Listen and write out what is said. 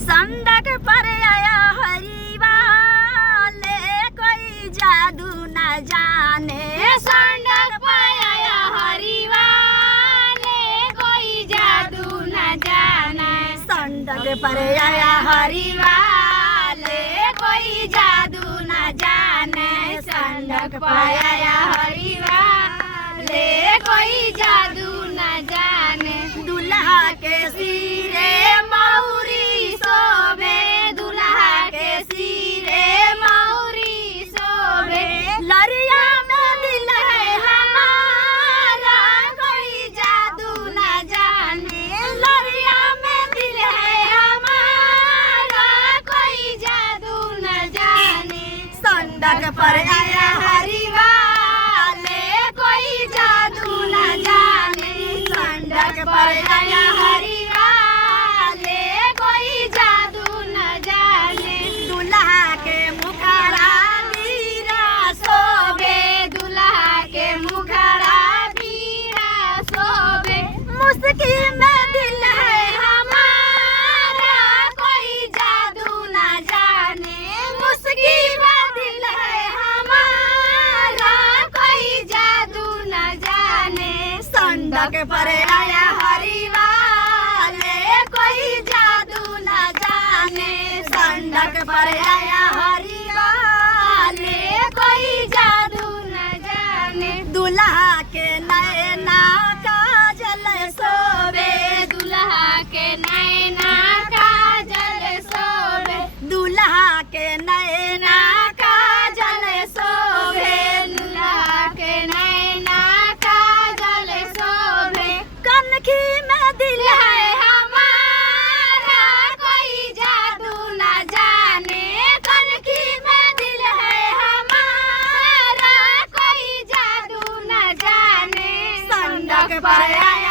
संडक पर आया हरिवाले कोई जादू न जाने। संडक पर आया हरिवाले कोई जादू न जाने। संडक पर आया हरिवाले कोई जादू न जाने। संडक पर आया हरिवाले कोई जादू न जाने। दुल्हा के सिरे मौरी शोभे, दुल्हा के सिरे मौरी शोभे। लरिया में दिल है हमारा कोई जादू न जाने। लरिया में दिल है हमारा कोई जादू न जाने। संडक पर आया हरिवाले कोई जादू न जाने। संडक पर आया हरिवाले कोई जादू न जाने। दुल्हा के मुखड़ा हीरा शोभे, दुल्हा के मुखड़ा हीरा शोभे। मुस्की में दिल है हमारा कोई जादू न जाने। मुस्की में दिल है हमारा कोई जादू न जाने। संडक पर आया हरिवाले कोई जादू न जाने। संडक पर आया हरिवाले कोई जादू न जाने। दुल्हा के नैना काजल शोभे, दुल्हा के नैना काजल शोभे। दुल्हा के नैना काजल शोभे, दुल्हा के नैना काजल शोभे। कनखी में दिल है हमारा कोई जादू न जाने। कनखी में दिल है हमारा कोई जादू न जाने। संडक पर आया